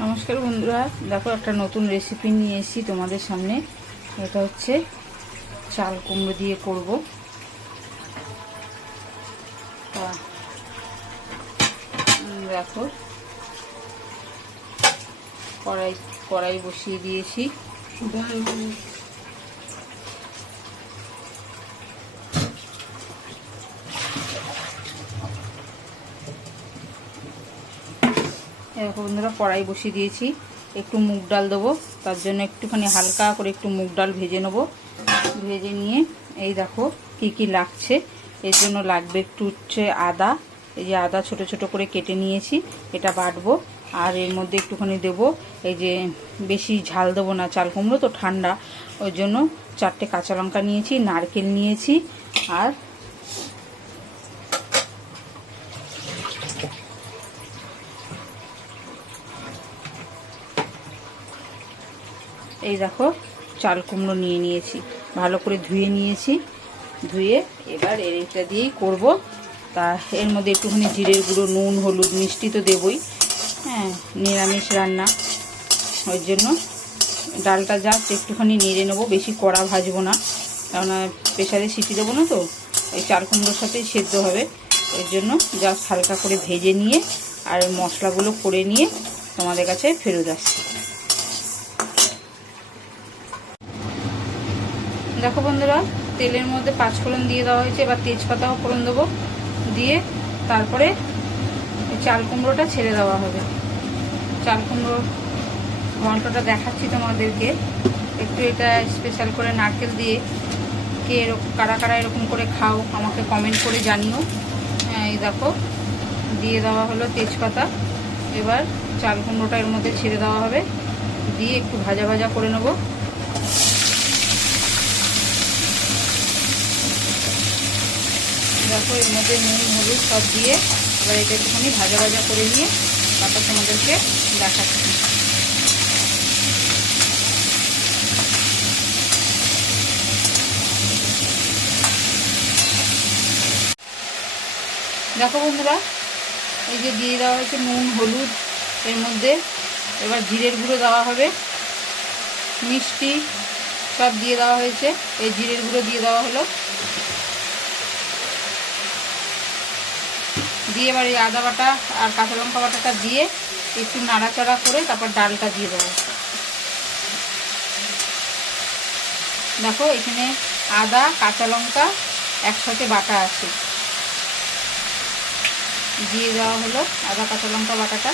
নমস্কার বন্ধুরা, দেখো একটা নতুন রেসিপি নিয়ে এসেছি তোমাদের সামনে। এটা হচ্ছে চাল কুমড়ো দিয়ে করব। দেখো কড়াই বসিয়ে দিয়েছি। দেখো বন্ধুরা, কড়াই বসিয়ে দিয়েছি। একটু মুগ ডাল দেবো, তার জন্য একটুখানি হালকা করে একটু মুগ ডাল ভেজে নেবো। ভেজে নিয়ে এই দেখো কি কি লাগছে। এর জন্য লাগবে একটু হচ্ছে আদা। এই যে আদা ছোট ছোট করে কেটে নিয়েছি, এটা বাটবো। আর এর মধ্যে একটুখানি দেবো, এই যে বেশি ঝাল দেবো না, চাল কুমড়ো তো ঠান্ডা, ওই জন্য 4টে কাঁচা লঙ্কা নিয়েছি, নারকেল নিয়েছি। আর এই দেখো চাল কুমড়ো নিয়ে নিয়েছি, ভালো করে ধুয়ে নিয়েছি। ধুয়ে এবার এটা দিয়েই করব। তা এর মধ্যে একটুখানি জিরের গুঁড়ো, নুন, হলুদ, মিষ্টি তো দেবই। হ্যাঁ, নিরামিষ রান্না, ওই জন্য ডালটা জাস্ট একটুখানি নেড়ে নেবো, বেশি কড়া ভাজবো না, কেননা প্রেসারে সিটি দেবো না তো, ওই চাল কুমড়োর সাথেই সেদ্ধ হবে। ওই জন্য জাস্ট হালকা করে ভেজে নিয়ে আর মশলাগুলো করে নিয়ে তোমাদের কাছে ফেরত আসছি। দেখো বন্ধুরা, তেলের মধ্যে 5 ফোড়ন দিয়ে দেওয়া হয়েছে। এবার তেজপাতাও ফোড়ন দেবো, দিয়ে তারপরে চাল কুমড়োটা ছেড়ে দেওয়া হবে। চাল কুমড়ো ঘন্টটা দেখাচ্ছি তোমাদেরকে। একটু এটা স্পেশাল করে নারকেল দিয়ে, কে কারা কারা এরকম করে খাও আমাকে কমেন্ট করে জানিও। হ্যাঁ, এই দেখো দিয়ে দেওয়া হলো তেজপাতা। এবার চাল কুমড়োটা এর মধ্যে ছেড়ে দেওয়া হবে, দিয়ে একটু ভাজা ভাজা করে নেবো। দেখো এর মধ্যে নুন, হলুদ সব দিয়ে এবার এটা একটুখানি ভাজা ভাজা করে নিয়ে তারপর তোমাদেরকে দেখাচ্ছি। দেখো বন্ধুরা, এই যে দিয়ে দেওয়া হয়েছে নুন, হলুদ, এর মধ্যে এবার জিরের গুঁড়ো দেওয়া হবে, মিষ্টি সব দিয়ে দেওয়া হয়েছে। এই জিরের গুঁড়ো দিয়ে দেওয়া হলো, দিয়ে এবার এই আদা বাটা আর কাঁচা লঙ্কা বাটাটা দিয়ে একটু নাড়াচাড়া করে তারপর ডালটা দিয়ে দেবো। দেখো এখানে আদা কাঁচা লঙ্কা একসাথে বাটা আছে, দিয়ে দেওয়া হলো আদা কাঁচা লঙ্কা বাটাটা।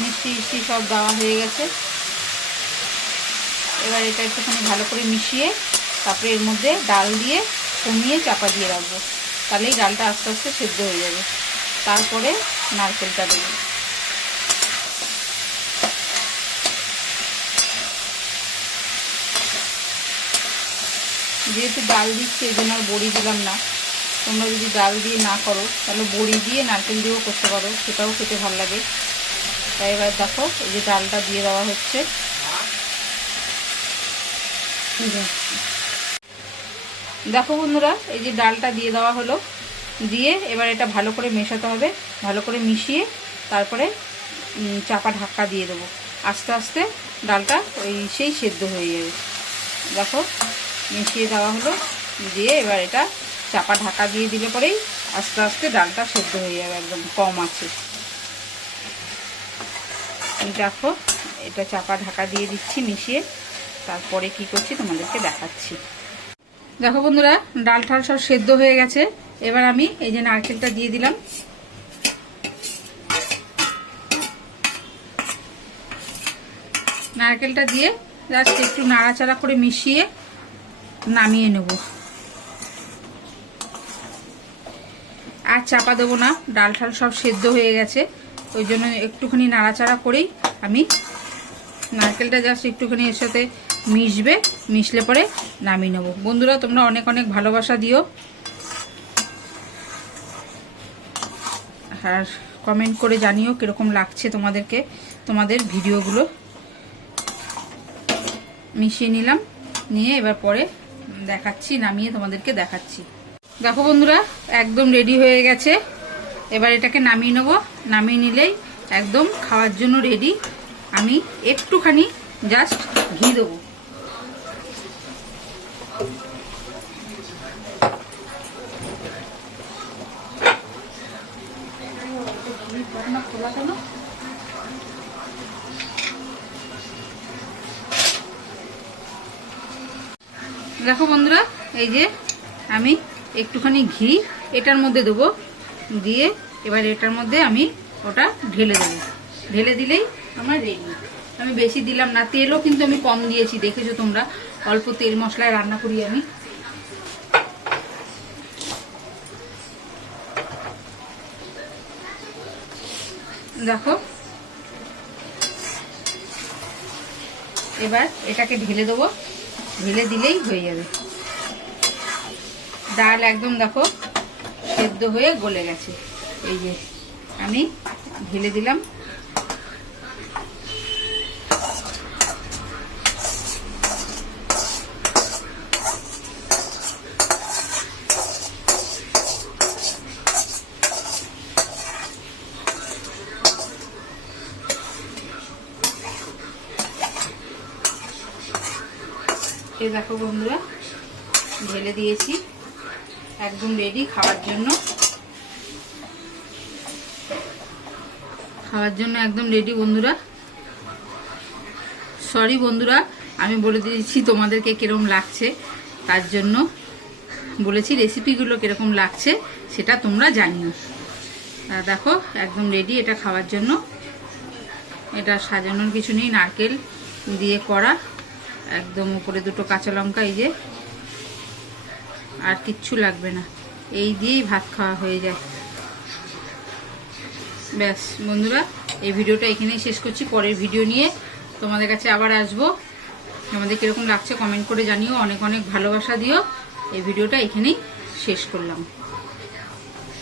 মিষ্টি সব দেওয়া হয়ে গেছে। এবার এটা একটুখানি ভালো করে মিশিয়ে তারপরে এর মধ্যে ডাল দিয়ে কমিয়ে চাপা দিয়ে রাখবো, তাহলেই ডালটা আস্তে আস্তে সেদ্ধ হয়ে যাবে। তারপরে নারকেলটা দেবো। যেহেতু ডাল দিচ্ছি এই জন্য আর বড়ি দিলাম না। তোমরা যদি ডাল দিয়ে না করো তাহলে বড়ি দিয়ে নারকেল দিয়েও করতে পারো, সেটাও খেতে ভালো লাগে। তাই এবার দেখো এই যে ডালটা দিয়ে দেওয়া হচ্ছে। দেখো বন্ধুরা, এই যে ডালটা দিয়ে দেওয়া হলো, দিয়ে এবার এটা ভালো করে মেশাতে হবে। ভালো করে মিশিয়ে তারপরে চাপা ঢাকা দিয়ে দেবো। আস্তে আস্তে ডালটা সেই সেদ্ধ হয়ে যাবে। দেখো মিশিয়ে দেওয়া হলো, দিয়ে এবার এটা চাপা ঢাকা দিয়ে দিলে পরেই আস্তে আস্তে ডালটা সেদ্ধ হয়ে যাবে, একদম কম আছে। দেখো এটা চাপা ঢাকা দিয়ে দিচ্ছি মিশিয়ে, তারপরে কি করছি তোমাদেরকে দেখাচ্ছি। দেখো বন্ধুরা, ডাল ঠাল সব সেদ্ধ হয়ে গেছে। এবার আমি এই যে নারকেলটা দিয়ে দিলাম। নারকেলটা দিয়ে জাস্ট একটু নাড়াচাড়া করে মিশিয়ে নামিয়ে নেব। আর চাপা দেবো না, ডাল ঠাল সব সেদ্ধ হয়ে গেছে, ওই জন্য একটুখানি নাড়াচাড়া করেই আমি নারকেলটা জাস্ট একটুখানি এর সাথে মিশবে, মিশলে পরে নামিয়ে নেব। বন্ধুরা তোমরা অনেক অনেক ভালোবাসা দিও আর কমেন্ট করে জানিও কীরকম লাগছে তোমাদেরকে তোমাদের ভিডিওগুলো। মিশিয়ে নিলাম, নিয়ে এবার পরে দেখাচ্ছি, নামিয়ে তোমাদেরকে দেখাচ্ছি। দেখো বন্ধুরা, একদম রেডি হয়ে গেছে। এবার এটাকে নামিয়ে নেব। নামিয়ে নিলেই একদম খাওয়ার জন্য রেডি। আমি একটুখানি জাস্ট ঘি দেবো। দেখো বন্ধুরা, এই যে আমি একটুখানি ঘি এটার মধ্যে দেবো, দিয়ে এবার এটার মধ্যে আমি ওটা ঢেলে দেবো। ঢেলে দিলেই আমার রেডি। আমি বেশি দিলাম না, তেলও কিন্তু আমি কম দিয়েছি, দেখেছো তোমরা, অল্প তেল মশলায় রান্না করি আমি। দেখো এবার এটাকে ঢেলে দেবো, ঢেলে দিলেই হয়ে যাবে। ডাল একদম দেখো সেদ্ধ হয়ে গলে গেছে। এই যে আমি ঢেলে দিলাম। এই দেখো বন্ধুরা, ঢেলে দিয়েছি, একদম রেডি খাওয়ার জন্য। খাওয়ার জন্য একদম রেডি বন্ধুরা। সরি বন্ধুরা, আমি বলে দিয়েছি তোমাদেরকে কিরকম লাগছে, তার জন্য বলেছি রেসিপিগুলো কিরকম লাগছে সেটা তোমরা জানিও। দেখো একদম রেডি এটা খাওয়ার জন্য। এটা সাজানোর কিছু নেই, নারকেল দিয়ে করা, একদম উপরে দুটো কাঁচা লঙ্কা, এই যে, আর কিচ্ছু লাগবে না, এই দিয়েই ভাত খাওয়া হয়ে যায়। ব্যাস বন্ধুরা, এই ভিডিওটা এখানেই শেষ করছি। পরের ভিডিও নিয়ে তোমাদের কাছে আবার আসবো। আমাদের কিরকম লাগছে কমেন্ট করে জানিও, অনেক অনেক ভালোবাসা দিও। এই ভিডিওটা এখানেই শেষ করলাম।